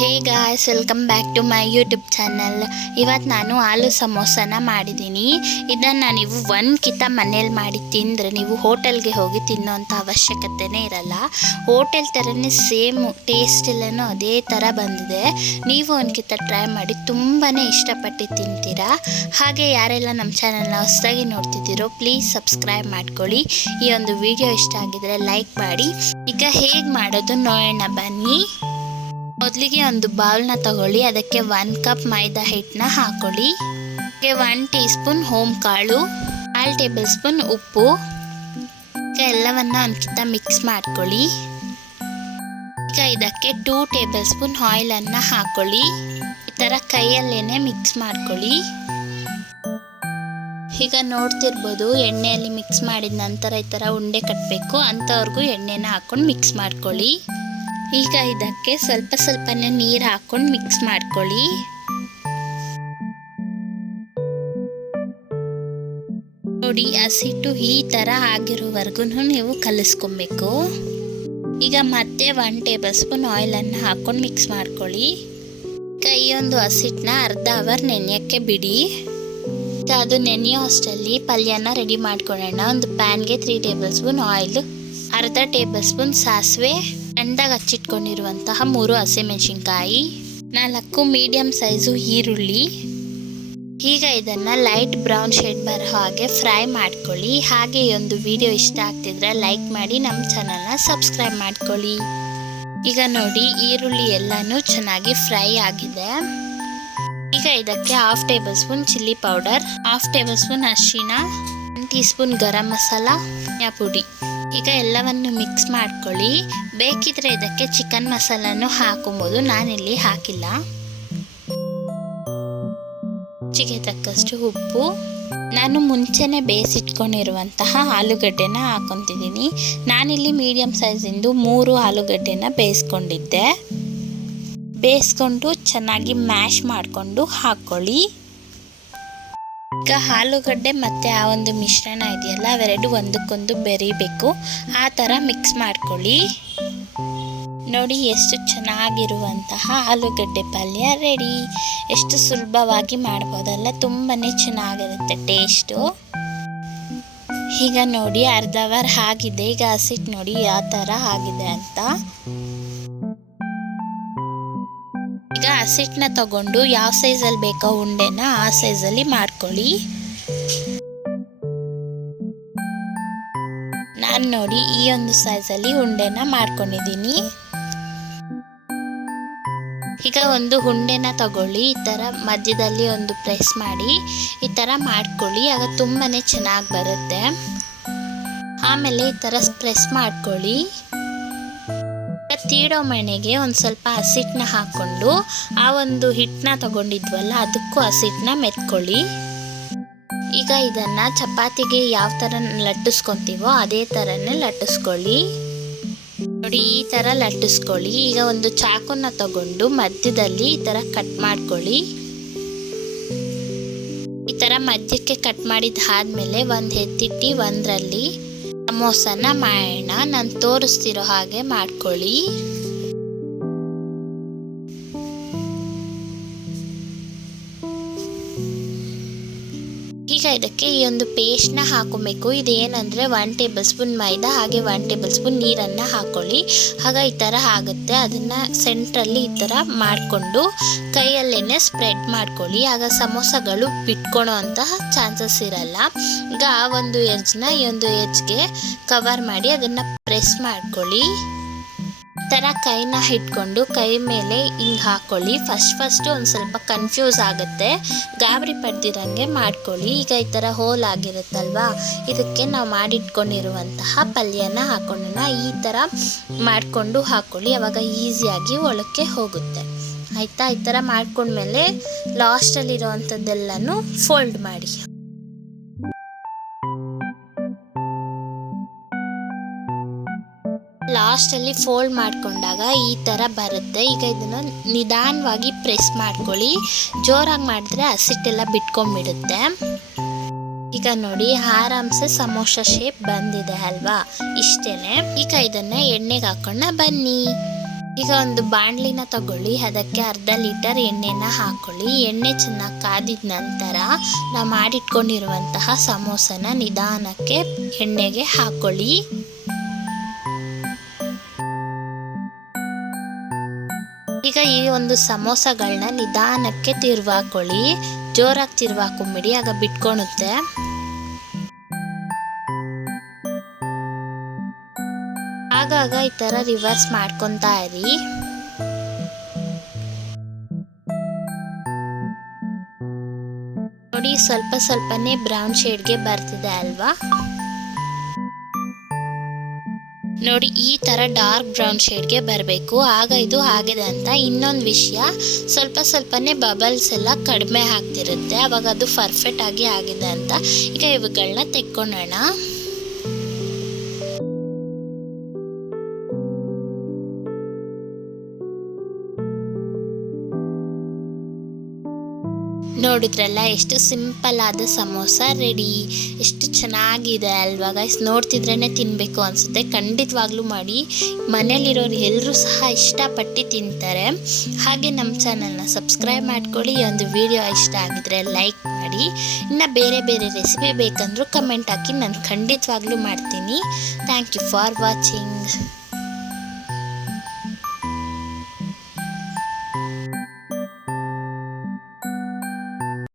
Hey guys, welcome back to my YouTube channel. ಇವತ್ತು ನಾನು ಆಲೂ ಸಮೋಸನ ಮಾಡಿದ್ದೀನಿ. ಇದನ್ನು ನೀವು ಕಿತ ಮನೇಲಿ ಮಾಡಿ ತಿಂದರೆ ನೀವು ಹೋಟೆಲ್ಗೆ ಹೋಗಿ ತಿನ್ನೋಂಥ ಅವಶ್ಯಕತೆನೇ ಇರಲ್ಲ. ಹೋಟೆಲ್ ಥರನೇ ಸೇಮ್ ಟೇಸ್ಟ್ ಎಲ್ಲನೂ ಅದೇ ಥರ ಬಂದಿದೆ. ನೀವು ಕಿತ ಟ್ರೈ ಮಾಡಿ ತುಂಬಾ ಇಷ್ಟಪಟ್ಟು ತಿಂತೀರಾ. ಹಾಗೆ ಯಾರೆಲ್ಲ ನಮ್ಮ ಚಾನಲ್ನ ಹೊಸದಾಗಿ ನೋಡ್ತಿದ್ದೀರೋ ಪ್ಲೀಸ್ ಸಬ್ಸ್ಕ್ರೈಬ್ ಮಾಡ್ಕೊಳ್ಳಿ. ಈ ಒಂದು ವಿಡಿಯೋ ಇಷ್ಟ ಆಗಿದ್ರೆ ಲೈಕ್ ಮಾಡಿ. ಈಗ ಹೇಗೆ ಮಾಡೋದು ನೋಡೋಣ ಬನ್ನಿ. ಮೊದಲಿಗೆ ಒಂದು ಬೌಲ್ನ ತಗೊಳ್ಳಿ. ಅದಕ್ಕೆ 1 ಕಪ್ ಮೈದಾ ಹಿಟ್ಟನ್ನ ಹಾಕೊಳ್ಳಿ. 1 ಟೀ ಸ್ಪೂನ್ ಹೋಮ್ ಕಾಳು, 1/2 ಟೇಬಲ್ ಸ್ಪೂನ್ ಉಪ್ಪು. ಎಲ್ಲವನ್ನ ಒಂದ್ಕಿತ ಮಿಕ್ಸ್ ಮಾಡ್ಕೊಳ್ಳಿ. ಈಗ ಇದಕ್ಕೆ 2 ಟೇಬಲ್ ಸ್ಪೂನ್ ಆಯಿಲನ್ನು ಹಾಕೊಳ್ಳಿ. ಈ ಥರ ಕೈಯಲ್ಲೇನೆ ಮಿಕ್ಸ್ ಮಾಡ್ಕೊಳ್ಳಿ. ಈಗ ನೋಡ್ತಿರ್ಬೋದು, ಎಣ್ಣೆಯಲ್ಲಿ ಮಿಕ್ಸ್ ಮಾಡಿದ ನಂತರ ಈ ಥರ ಉಂಡೆ ಕಟ್ಟಬೇಕು. ಅಂಥವ್ರಿಗೂ ಎಣ್ಣೆನ ಹಾಕ್ಕೊಂಡು ಮಿಕ್ಸ್ ಮಾಡ್ಕೊಳ್ಳಿ. ಈಗ ಇದಕ್ಕೆ ಸ್ವಲ್ಪನೇ ನೀರು ಹಾಕೊಂಡು ಮಿಕ್ಸ್ ಮಾಡ್ಕೊಳ್ಳಿ. ನೋಡಿ, ಹಸಿಟ್ಟು ಈ ಥರ ಆಗಿರೋವರೆಗೂ ನೀವು ಕಲಿಸ್ಕೊಬೇಕು. ಈಗ ಮತ್ತೆ 1 ಟೇಬಲ್ ಸ್ಪೂನ್ ಆಯಿಲನ್ನು ಹಾಕೊಂಡು ಮಿಕ್ಸ್ ಮಾಡ್ಕೊಳ್ಳಿ. ಈಗ ಈ ಒಂದು ಹಸಿಟ್ಟನ್ನ ಅರ್ಧ ಅವರ್ ನೆನೆಯೋಕ್ಕೆ ಬಿಡಿ. ಈಗ ಅದು ನೆನೆಯೋ ಅಷ್ಟರಲ್ಲಿ ಪಲ್ಯನ ರೆಡಿ ಮಾಡ್ಕೊಳ್ಳೋಣ. ಒಂದು ಪ್ಯಾನ್ಗೆ 3 ಟೇಬಲ್ ಸ್ಪೂನ್ ಆಯಿಲ್, ಅರ್ಧ ಟೇಬಲ್ ಸ್ಪೂನ್ ಸಾಸಿವೆ, ಸಣ್ಣದಾಗಿ ಹಚ್ಚಿಟ್ಕೊಂಡಿರುವಂತಹ 3 ಹಸಿಮೆಣಸಿನ್ಕಾಯಿ, 4 ಮೀಡಿಯಂ ಸೈಜು ಈರುಳ್ಳಿ. ಈಗ ಇದನ್ನು ಲೈಟ್ ಬ್ರೌನ್ ಶೇಡ್ ಬರೋ ಹಾಗೆ ಫ್ರೈ ಮಾಡ್ಕೊಳ್ಳಿ. ಹಾಗೆ ಈ ಒಂದು ವಿಡಿಯೋ ಇಷ್ಟ ಆಗ್ತಿದ್ರೆ ಲೈಕ್ ಮಾಡಿ, ನಮ್ಮ ಚಾನಲ್ನ ಸಬ್ಸ್ಕ್ರೈಬ್ ಮಾಡ್ಕೊಳ್ಳಿ. ಈಗ ನೋಡಿ, ಈರುಳ್ಳಿ ಎಲ್ಲನೂ ಚೆನ್ನಾಗಿ ಫ್ರೈ ಆಗಿದೆ. ಈಗ ಇದಕ್ಕೆ 1/2 table spoon chilli powder, 1/2 table spoon ಅರಿಶಿಣ, 1 ಟೀ ಸ್ಪೂನ್ ಗರಂ ಮಸಾಲ ಪುಡಿ. ಈಗ ಎಲ್ಲವನ್ನು ಮಿಕ್ಸ್ ಮಾಡ್ಕೊಳ್ಳಿ. ಬೇಕಿದ್ರೆ ಇದಕ್ಕೆ ಚಿಕನ್ ಮಸಾಲನೂ ಹಾಕೊಬೋದು, ನಾನಿಲ್ಲಿ ಹಾಕಿಲ್ಲ. ರುಚಿಗೆ ತಕ್ಕಷ್ಟು ಉಪ್ಪು. ನಾನು ಮುಂಚೆನೇ ಬೇಯಿಸಿಟ್ಕೊಂಡಿರುವಂತಹ ಆಲೂಗಡ್ಡೆನ ಹಾಕೊತಿದ್ದೀನಿ. ನಾನಿಲ್ಲಿ ಮೀಡಿಯಂ ಸೈಜಿಂದು 3 ಆಲೂಗಡ್ಡೆನ ಬೇಯಿಸ್ಕೊಂಡು ಚೆನ್ನಾಗಿ ಮ್ಯಾಶ್ ಮಾಡಿಕೊಂಡು ಹಾಕ್ಕೊಳ್ಳಿ. ಈಗ ಆಲೂಗಡ್ಡೆ ಮತ್ತು ಆ ಒಂದು ಮಿಶ್ರಣ ಇದೆಯಲ್ಲ, ಅವೆರಡು ಒಂದಕ್ಕೊಂದು ಬೆರಿಬೇಕು. ಆ ಥರ ಮಿಕ್ಸ್ ಮಾಡ್ಕೊಳ್ಳಿ. ನೋಡಿ, ಎಷ್ಟು ಚೆನ್ನಾಗಿರುವಂತಹ ಆಲೂಗಡ್ಡೆ ಪಲ್ಯ ರೆಡಿ. ಎಷ್ಟು ಸುಲಭವಾಗಿ ಮಾಡ್ಬೋದಲ್ಲ, ತುಂಬಾ ಚೆನ್ನಾಗಿರುತ್ತೆ ಟೇಸ್ಟು. ಈಗ ನೋಡಿ, ಅರ್ಧ ಅವರ್ ಆಗಿದೆ. ಈಗ ಹಸಿಟ್ಟು ನೋಡಿ ಯಾವ ಥರ ಆಗಿದೆ ಅಂತ. ಈಗ ಹಸಿಟ್ಟನ್ನ ತಗೊಂಡು ಯಾವ ಸೈಜಲ್ಲಿ ಬೇಕೋ ಉಂಡೆನ ಆ ಸೈಜಲ್ಲಿ ಮಾಡ್ಕೊಳ್ಳಿ. ನಾನು ನೋಡಿ ಈ ಒಂದು ಸೈಜಲ್ಲಿ ಉಂಡೆನ ಮಾಡ್ಕೊಂಡಿದ್ದೀನಿ. ಈಗ ಒಂದು ಉಂಡೆನ ತಗೊಳ್ಳಿ. ಈ ಥರ ಮಧ್ಯದಲ್ಲಿ ಒಂದು ಪ್ರೆಸ್ ಮಾಡಿ ಈ ಥರ ಮಾಡ್ಕೊಳ್ಳಿ. ಆಗ ತುಂಬಾ ಚೆನ್ನಾಗಿ ಬರುತ್ತೆ. ಆಮೇಲೆ ಈ ಥರ ಪ್ರೆಸ್ ಮಾಡ್ಕೊಳ್ಳಿ. ತೀಡೋ ಮಣೆಗೆ ಒಂದು ಸ್ವಲ್ಪ ಹಸಿಟ್ಟನ್ನ ಹಾಕ್ಕೊಂಡು ಆ ಒಂದು ಹಿಟ್ಟನ್ನ ತಗೊಂಡಿದ್ವಲ್ಲ ಅದಕ್ಕೂ ಹಸಿಟ್ಟನ್ನ ಮೆತ್ಕೊಳ್ಳಿ. ಈಗ ಇದನ್ನು ಚಪಾತಿಗೆ ಯಾವ ಥರ ಲಟ್ಟಿಸ್ಕೊತೀವೋ ಅದೇ ಥರನೇ ಲಟ್ಟಿಸ್ಕೊಳ್ಳಿ. ನೋಡಿ, ಈ ಥರ ಲಟ್ಟಿಸ್ಕೊಳ್ಳಿ. ಈಗ ಒಂದು ಚಾಕುನ ತಗೊಂಡು ಮಧ್ಯದಲ್ಲಿ ಈ ಥರ ಕಟ್ ಮಾಡ್ಕೊಳ್ಳಿ. ಈ ಥರ ಮಧ್ಯಕ್ಕೆ ಕಟ್ ಮಾಡಿದ್ದಾದ್ಮೇಲೆ ಒಂದು ಎತ್ತಿಟ್ಟು ಒಂದರಲ್ಲಿ ಸಮೋಸನ ಮಾಡೋಣ. ನಾನು ತೋರಿಸ್ತಿರೋ ಹಾಗೆ ಮಾಡ್ಕೊಳ್ಳಿ. ಈಗ ಇದಕ್ಕೆ ಈ ಒಂದು ಪೇಸ್ಟ್ನ ಹಾಕೋಬೇಕು. ಇದೇನಂದರೆ 1 ಟೇಬಲ್ ಸ್ಪೂನ್ ಮೈದಾ ಹಾಗೆ 1 ಟೇಬಲ್ ಸ್ಪೂನ್ ನೀರನ್ನು ಹಾಕ್ಕೊಳ್ಳಿ. ಆಗ ಈ ಥರ ಆಗುತ್ತೆ. ಅದನ್ನು ಸೆಂಟ್ರಲ್ಲಿ ಈ ಥರ ಮಾಡಿಕೊಂಡು ಕೈಯಲ್ಲೇ ಸ್ಪ್ರೆಡ್ ಮಾಡ್ಕೊಳ್ಳಿ. ಆಗ ಸಮೋಸಗಳು ಬಿಟ್ಕೊಳೋ ಅಂತಹ ಚಾನ್ಸಸ್ ಇರಲ್ಲ. ಈಗ ಆ ಒಂದು ಎಡ್ಜ್ನ ಈ ಒಂದು ಎಡ್ಜ್ಗೆ ಕವರ್ ಮಾಡಿ ಅದನ್ನು ಪ್ರೆಸ್ ಮಾಡ್ಕೊಳ್ಳಿ. ಈ ಥರ ಕೈನ ಇಟ್ಕೊಂಡು ಕೈ ಮೇಲೆ ಹಿಂಗೆ ಹಾಕ್ಕೊಳ್ಳಿ. ಫಸ್ಟು ಒಂದು ಸ್ವಲ್ಪ ಕನ್ಫ್ಯೂಸ್ ಆಗುತ್ತೆ, ಗಾಬರಿ ಪಡ್ದಿರಂಗೆ ಮಾಡ್ಕೊಳ್ಳಿ. ಈಗ ಈ ಥರ ಹೋಲ್ ಆಗಿರುತ್ತಲ್ವಾ, ಇದಕ್ಕೆ ನಾವು ಮಾಡಿಟ್ಕೊಂಡಿರುವಂತಹ ಪಲ್ಯನ ಹಾಕೊಳ್ಳೋಣ. ಈ ಥರ ಮಾಡಿಕೊಂಡು ಹಾಕ್ಕೊಳ್ಳಿ. ಆವಾಗ ಈಸಿಯಾಗಿ ಒಳಕ್ಕೆ ಹೋಗುತ್ತೆ. ಆಯಿತಾ? ಈ ಥರ ಮಾಡ್ಕೊಂಡ್ಮೇಲೆ ಲಾಸ್ಟಲ್ಲಿರೋವಂಥದ್ದೆಲ್ಲನೂ ಫೋಲ್ಡ್ ಮಾಡಿ. ಲಾಸ್ಟಲ್ಲಿ ಫೋಲ್ಡ್ ಮಾಡಿಕೊಂಡಾಗ ಈ ಥರ ಬರುತ್ತೆ. ಈಗ ಇದನ್ನು ನಿಧಾನವಾಗಿ ಪ್ರೆಸ್ ಮಾಡ್ಕೊಳ್ಳಿ. ಜೋರಾಗಿ ಮಾಡಿದ್ರೆ ಹಸಿಟ್ಟೆಲ್ಲ ಬಿಟ್ಕೊಂಡ್ಬಿಡುತ್ತೆ. ಈಗ ನೋಡಿ, ಆರಾಮ್ಸೆ ಸಮೋಸ ಶೇಪ್ ಬಂದಿದೆ ಅಲ್ವಾ? ಇಷ್ಟೇ. ಈಗ ಇದನ್ನು ಎಣ್ಣೆಗೆ ಹಾಕೋಣ ಬನ್ನಿ. ಈಗ ಒಂದು ಬಾಣಲಿನ ತಗೊಳ್ಳಿ, ಅದಕ್ಕೆ ಅರ್ಧ ಲೀಟರ್ ಎಣ್ಣೆನ ಹಾಕೊಳ್ಳಿ. ಎಣ್ಣೆ ಚೆನ್ನಾಗಿ ಕಾದಿದ ನಂತರ ನಾವು ಮಾಡಿಟ್ಕೊಂಡಿರುವಂತಹ ಸಮೋಸನ ನಿಧಾನಕ್ಕೆ ಎಣ್ಣೆಗೆ ಹಾಕೊಳ್ಳಿ. ಈಗ ಈ ಒಂದು ಸಮೋಸಗಳನ್ನ ನಿಧಾನಕ್ಕೆ ತಿರುವಾಕೊಳ್ಳಿ, ಜೋರಾಗಿ ತಿರುವಾಕೊಂಬಿಡಿ, ಆಗ ಬಿಟ್ಕೊಳುತ್ತೆ. ಆಗಾಗ ಈ ಥರ ರಿವರ್ಸ್ ಮಾಡ್ಕೊತಾ ಇರಿ. ನೋಡಿ, ಸ್ವಲ್ಪ ಸ್ವಲ್ಪನೇ ಬ್ರೌನ್ ಶೇಡ್ಗೆ ಬರ್ತಿದೆ ಅಲ್ವಾ? ನೋಡಿ, ಈ ಥರ ಡಾರ್ಕ್ ಬ್ರೌನ್ ಶೇಡ್ಗೆ ಬರಬೇಕು, ಆಗ ಇದು ಆಗಿದೆ ಅಂತ. ಇನ್ನೊಂದು ವಿಷಯ, ಸ್ವಲ್ಪ ಸ್ವಲ್ಪನೇ ಬಬಲ್ಸ್ ಎಲ್ಲ ಕಡಿಮೆ ಆಗ್ತಿರುತ್ತೆ, ಅವಾಗ ಅದು ಪರ್ಫೆಕ್ಟ್ ಆಗಿ ಆಗಿದೆ ಅಂತ. ಈಗ ಇವುಗಳನ್ನ ತೆಕ್ಕೊಳ್ಳೋಣ. ನೋಡಿದ್ರಲ್ಲ, ಎಷ್ಟು ಸಿಂಪಲ್ ಆದ ಸಮೋಸ ರೆಡಿ. ಎಷ್ಟು ಚೆನ್ನಾಗಿದೆ ಅಲ್ವಾ ಗೈಸ್? ನೋಡ್ತಿದ್ರೇ ತಿನ್ನಬೇಕು ಅನಿಸುತ್ತೆ. ಖಂಡಿತವಾಗ್ಲೂ ಮಾಡಿ, ಮನೇಲಿರೋರು ಎಲ್ಲರೂ ಸಹ ಇಷ್ಟಪಟ್ಟು ತಿಂತಾರೆ. ಹಾಗೆ ನಮ್ಮ ಚಾನಲ್ನ ಸಬ್ಸ್ಕ್ರೈಬ್ ಮಾಡ್ಕೊಳ್ಳಿ. ಈ ಒಂದು ವಿಡಿಯೋ ಇಷ್ಟ ಆಗಿದ್ರೆ ಲೈಕ್ ಮಾಡಿ. ಇನ್ನು ಬೇರೆ ಬೇರೆ ರೆಸಿಪಿ ಬೇಕಂದ್ರೂ ಕಮೆಂಟ್ ಹಾಕಿ, ನಾನು ಖಂಡಿತವಾಗ್ಲೂ ಮಾಡ್ತೀನಿ. Thank you for watching.